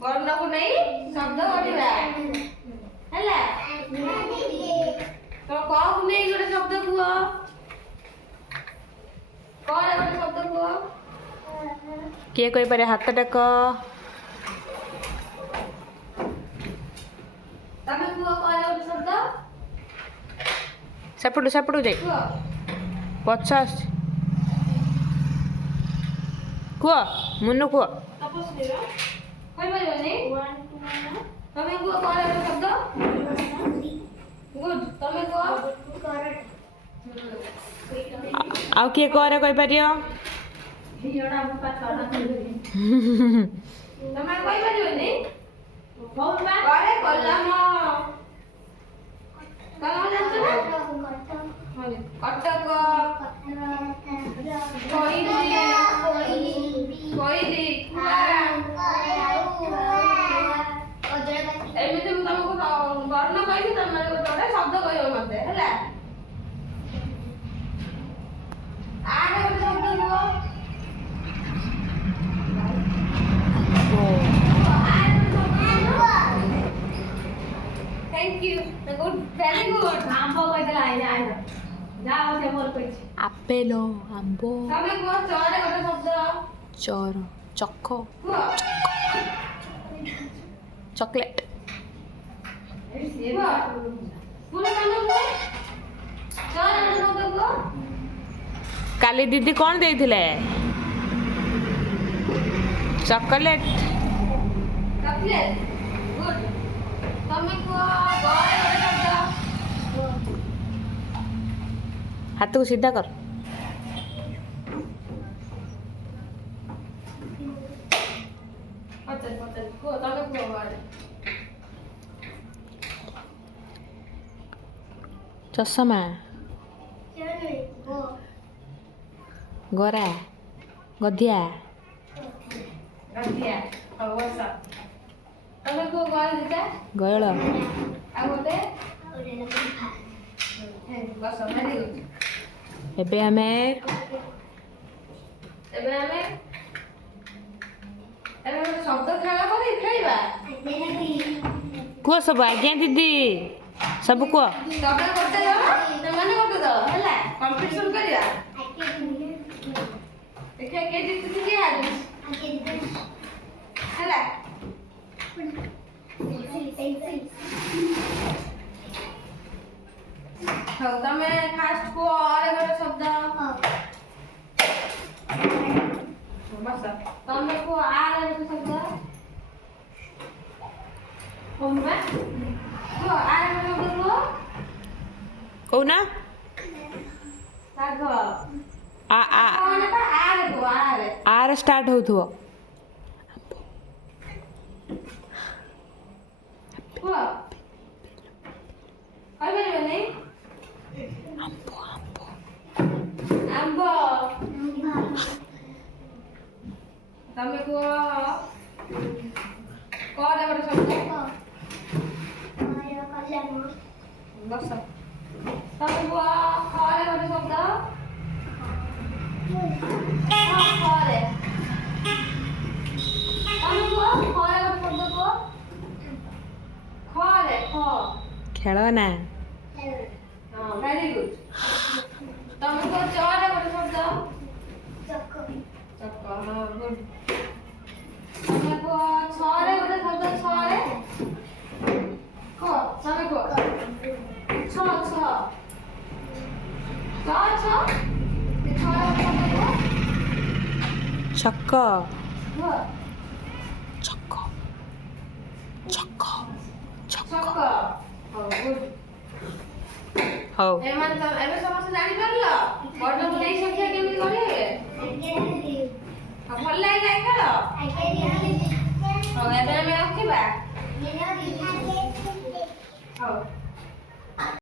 ବର୍ଣ୍ଣକୁ ନେଇ ଶବ୍ଦ ଗଢ଼ିବା ହେଲା। ତ କକୁ ନେଇ ଗୋଟେ ଶବ୍ଦ କୁହ। କରେ ଗୋଟେ ଶବ୍ଦ କୁହ। କିଏ କହିପାରେ? ହାତ ଡାକ। ତମେ କୁହ କରେ ଗୋଟେ ଶବ୍ଦ। ସେପଟୁ ସେପଟୁ ଯାଇ କୁହ ପଛ ଆସୁଛି। କୁହ ମୁନୁ କୁହ। କହିପାରିବନି? ତମେ କୁହ କରେ ଗୋଟେ ଶବ୍ଦ। ଗୁଡ୍। ତମେ କୁହ। ଆଉ କିଏ କରେ କହିପାରିବ? ତମେ କହିପାରିବନି? କରେ କଲମ। କଲମ ଜାଣିଛ ନା? କଟକ। କୋଇଲି। କୋଇଲି। ଏମିତି ମୁଁ ତମକୁ ବର୍ଣ୍ଣ କହିବି, ତମେ ଗୋଟେ ଗୋଟେ ଶବ୍ଦ କହିବ ମତେ ହେଲା। ଆରେ ଗୋଟେ ଶବ୍ଦ କୁହ। Thank you. Good. Very good. ଆମ୍ବ କହିଦେଲା ଆଇଲା ଆଇଲା। ଯାଅ ସେ ମୋର କହିଛି। ଆପେଲ ଆମ୍ବ। ତମେ କୁହ ଚରେ ଗୋଟେ ଶବ୍ଦ। ଚର ଚକ କୁହ। ଚକଲେଟ। କୁହ। ପୁରା ତମେ କୁହ। ଚରେ ଗୋଟେ ଶବ୍ଦ କୁହ। କାଲି ଦିଦି କ'ଣ ଦେଇଥିଲେ? ଚକୋଲେଟ। ଚକଲେଟ। ଗୁଡ୍। ତମେ କୁହ ଗରେ ଗୋଟେ ଶବ୍ଦ। ହାତକୁ ସିଧା କର। ପଚାର ପଚାର କୁହ। ତମେ କୁହ ଗରେ। ଚଷମା। ଗରା ଗଧିଆ। ଗଧିଆ। ହଉ ବସ। ତମେ କୁହ ଗରେ ଦିଟା। ଗୟଳ। ଆଉ ଗୋଟେ ବସ। Very good. ଏବେ ଆମେ ଗୋଟେ ଶବ୍ଦ ଖେଳ କରି ଖେଳିବା। କୁହ ସବୁ। ଆଜ୍ଞା ଦିଦି ସବୁ କୁହ। ତମେ ଗୋଟେ ଦଳ, ସେମାନେ ଗୋଟେ ଦଳ ହେଲା। କମ୍ପିଟିସନ କରିବା। ଦେଖିବା କିଏ ଜିତୁଛି କିଏ ହାରୁଛି ହେଲା। ହଉ ତମେ ଫାଷ୍ଟ କୁହ ଅରେ ଗୋଟେ ଶବ୍ଦ। ବସ। ତମେ କୁହ ଆରେ ଗୋଟେ ଶବ୍ଦ। କୁହ ଆରେ ଗୋଟେ ଶବ୍ଦ କୁହ। କହୁନା। ଶାଗ। ଆ ଆ ଆରେ କୁହ ଆରେ। ଆର ଷ୍ଟାର୍ଟ ହଉଥିବ। କୁହ। କହିପାରିବନି? ଆମ୍ବ ଆମ୍ବ। ଆମ୍ବ। ତମେ କୁହ କରେ ଗୋଟେ ଶବ୍ଦ। ବସ। ତମେ କୁହ ଖରେ ଗୋଟେ ଶବ୍ଦ। ହଁ ଖରେ। ତମେ କୁହ ଖରେ ଗୋଟେ ଶବ୍ଦ କୁହ। ଖରେ ଖ। ଖେଳନା। ହଁ ଭେରି ଗୁଡ୍। ତମେ କୁହ ଚରେ ଗୋଟେ ଶବ୍ଦ। ଚକ। ହଁ ଗୁଡ୍। ତମେ କୁହ ଛରେ ଗୋଟେ ଶବ୍ଦ। ଛରେ କୁହ। ତମେ କୁହ ଛ ଛ। ଛ ଛ। ଛରେ ଗୋଟେ ଶବ୍ଦ କୁହ। ଛକ। କୁହ। ଛକ ଛକ ଛକ। ଛକ। ହଉ ଗୁଡ୍। ହଉ। ଏବେ ସମସ୍ତେ ଜାଣି